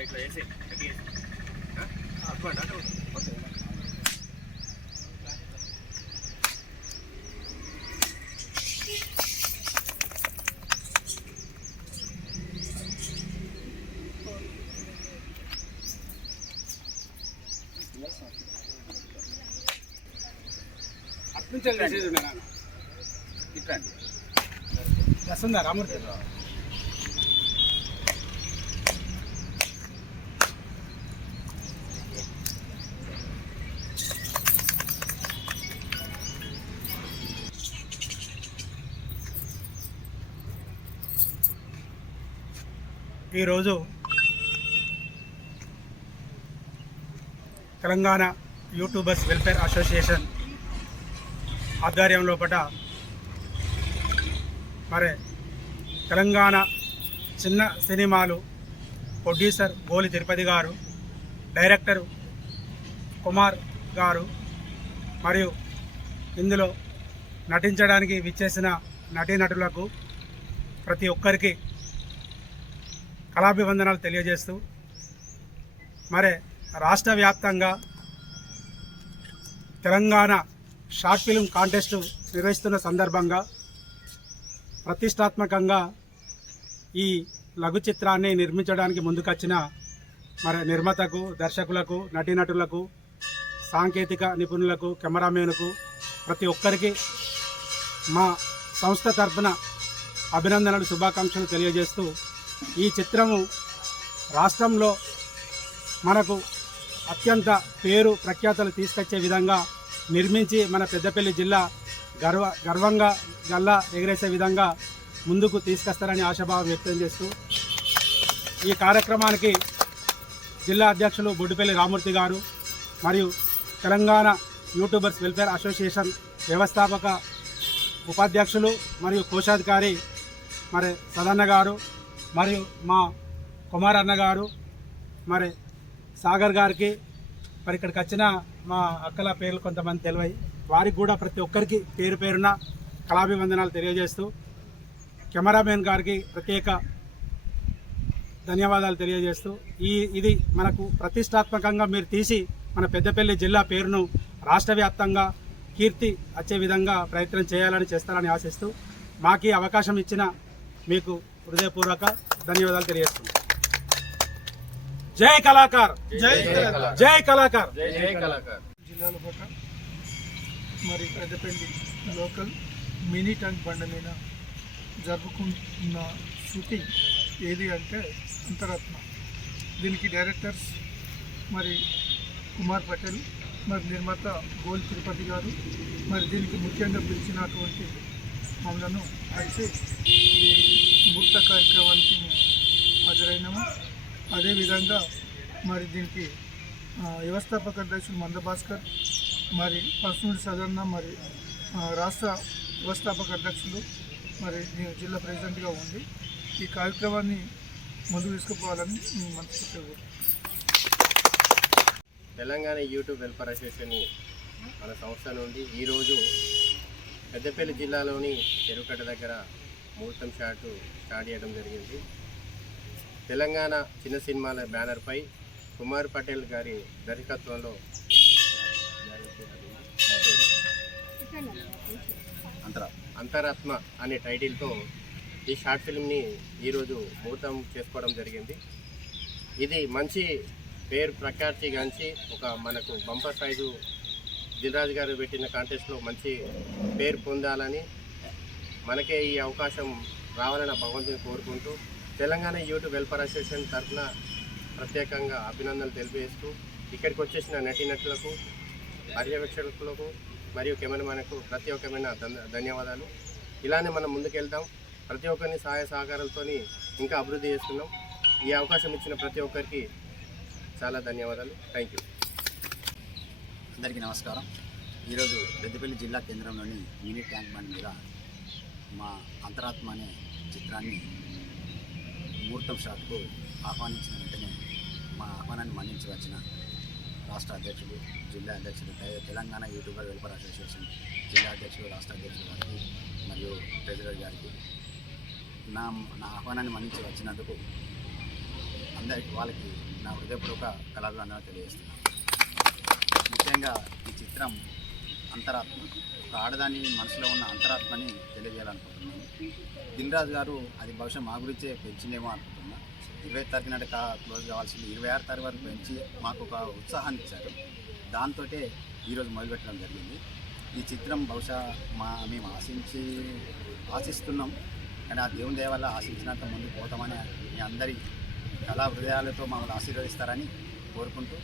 ఇట్లా వేసి అట్నుంచి ఇట్లా వస్తుందా రామూర్తి? ఈరోజు తెలంగాణ యూట్యూబర్స్ వెల్ఫేర్ అసోసియేషన్ ఆధ్వర్యంలో మరి తెలంగాణ చిన్న సినిమాలు ప్రొడ్యూసర్ గోలి తిరుపతి గారు, డైరెక్టర్ కుమార్ గారు మరియు ఇందులో నటించడానికి విచ్చేసిన నటీనటులకు ప్రతి ఒక్కరికి కళాభివందనాలు తెలియజేస్తూ మరి రాష్ట్ర వ్యాప్తంగా తెలంగాణ షార్ట్ ఫిల్మ్ కాంటెస్ట్ నిర్వహిస్తున్న సందర్భంగా ప్రతిష్టాత్మకంగా ఈ లఘు చిత్రాన్ని నిర్మించడానికి ముందుకొచ్చిన మరి నిర్మాతకు, దర్శకులకు, నటీనటులకు, సాంకేతిక నిపుణులకు, కెమెరామెన్కు ప్రతి ఒక్కరికి మా సంస్థ తరఫున అభినందనలు, శుభాకాంక్షలు తెలియజేస్తూ ఈ చిత్రము రాష్ట్రంలో మనకు అత్యంత పేరు ప్రఖ్యాతలు తీసుకొచ్చే విధంగా నిర్మించి మన పెద్దపల్లి జిల్లా గర్వంగా గల్లా ఎగిరేసే విధంగా ముందుకు తీసుకొస్తారని ఆశాభావం వ్యక్తం చేస్తూ ఈ కార్యక్రమానికి జిల్లా అధ్యక్షులు బొడ్డుపల్లి రామూర్తి గారు మరియు తెలంగాణ యూట్యూబర్స్ వెల్ఫేర్ అసోసియేషన్ వ్యవస్థాపక ఉపాధ్యక్షులు మరియు కోశాధికారి మరి సదన్న గారు మరియు మా కుమార్ అన్న గారు మరి సాగర్ గారికి మరి ఇక్కడికి వచ్చిన మా అక్కల పేర్లు కొంతమంది తెలివాయి, వారికి కూడా ప్రతి ఒక్కరికి పేరు పేరున కళాభివందనాలు తెలియజేస్తూ కెమెరామెన్ గారికి ప్రత్యేక ధన్యవాదాలు తెలియజేస్తూ ఇది మనకు ప్రతిష్టాత్మకంగా మీరు తీసి మన పెద్దపల్లి జిల్లా పేరును రాష్ట్ర వ్యాప్తంగా కీర్తి వచ్చే విధంగా ప్రయత్నం చేస్తారని ఆశిస్తూ మాకు అవకాశం ఇచ్చిన మీకు హృదయపూర్వక ధన్యవాదాలు తెలియజేస్తున్నాం. జై కళాకార్, జై కళాకార్, జై కళాకార్. జిల్లాలో పాటు మరి పెద్దపల్లి లోకల్ మినీ ట్యాంక్ బండ మీద జరుపుకున్న షూటింగ్ ఏది అంటే అంతరత్న. దీనికి డైరెక్టర్స్ మరి కుమార్ పటేల్, మరి నిర్మాత గోల్ తిరుపతి గారు, మరి దీనికి ముఖ్యంగా పిలిచినటువంటి మమ్మలను కలిసి ఈ ముహూర్త కార్యక్రమానికి హాజరైనాము. అదేవిధంగా మరి దీనికి వ్యవస్థాపక అధ్యక్షులు మందభాస్కర్, మరి పర్సనల్ సదన్న, మరి రాష్ట్ర వ్యవస్థాపక అధ్యక్షులు, మరి నేను జిల్లా ప్రెసిడెంట్గా ఉండి ఈ కార్యక్రమాన్ని ముందుకు తీసుకుపోవాలని మనస్ఫూర్తిగా తెలంగాణ యూట్యూబ్ వెల్ఫేర్ అసోసియేషన్ మన సంస్థ నుండి ఈరోజు పెద్దపల్లి జిల్లాలోని చెరువుకట్ట దగ్గర ముహూర్తం స్టార్ట్ చేయడం జరిగింది. తెలంగాణ చిన్న సినిమాల బ్యానర్పై కుమార్ పటేల్ గారి దర్శకత్వంలో అంతరాత్మ అనే టైటిల్తో ఈ షార్ట్ ఫిల్మ్ని ఈరోజు ముహూర్తం చేసుకోవడం జరిగింది. ఇది మంచి పేరు ప్రఖ్యాతిగాంచి మనకు బంపర్ ప్రైజు దిల్రాజు గారు పెట్టిన కాంటెస్ట్లో మంచి పేరు పొందాలని, మనకే ఈ అవకాశం రావాలని భగవంతుని కోరుకుంటూ తెలంగాణ యూట్యూబ్ వెల్ఫేర్ అసోసియేషన్ తరఫున ప్రత్యేకంగా అభినందనలు తెలియజేస్తూ ఇక్కడికి వచ్చేసిన నటీనటులకు, పర్యవేక్షకులకు మరియు కెమెరామెన్కు ప్రతి ఒక్కమైన ధన్యవాదాలు. ఇలానే మనం ముందుకెళ్దాం. ప్రతి ఒక్కరిని సహాయ సహకారాలతో ఇంకా అభివృద్ధి చేస్తున్నాం. ఈ అవకాశం ఇచ్చిన ప్రతి ఒక్కరికి చాలా ధన్యవాదాలు. Thank you. అందరికీ నమస్కారం. ఈరోజు పెద్దపల్లి జిల్లా కేంద్రంలోని మినీ ట్యాంక్ బండ్ మీద మా అంతరాత్మ అనే చిత్రాన్ని ముహూర్తం షాట్కు ఆహ్వానించిన వెంటనే మా ఆహ్వానాన్ని మన్నించి వచ్చిన రాష్ట్ర అధ్యక్షుడు, జిల్లా అధ్యక్షుడు, తెలంగాణ యూట్యూబర్ వెల్ఫేర్ అసోసియేషన్ జిల్లా అధ్యక్షుడు, రాష్ట్ర అధ్యక్షుడు గారికి మరియు ట్రెజరర్ గారికి నా ఆహ్వానాన్ని మన్నించి వచ్చినందుకు అందరికి వాళ్ళకి నా హృదయపూర్వక కళాభివందనాలు తెలియజేస్తున్నాను. ముఖ్యంగా ఈ చిత్రం అంతరాత్మ, ఒక ఆడదాని మనసులో ఉన్న అంతరాత్మని తెలియజేయాలనుకుంటున్నాను. దిల్ రాజు గారు అది బహుశా మా గురించే పెంచిందేమో అనుకుంటున్నా. 20 తారీఖు నాటి క్లోజ్ కావాల్సింది 26 తారీఖు వరకు పెంచి మాకు ఒక ఉత్సాహాన్ని ఇచ్చారు. దాంతో ఈరోజు మొదలుపెట్టడం జరిగింది. ఈ చిత్రం బహుశా మేము ఆశిస్తున్నాం, కానీ ఆ దేవుని దయ వల్ల ఆశించినంత ముందుకు పోతామని మీ అందరి కళా హృదయాలతో మమ్మల్ని ఆశీర్వదిస్తారని కోరుకుంటూ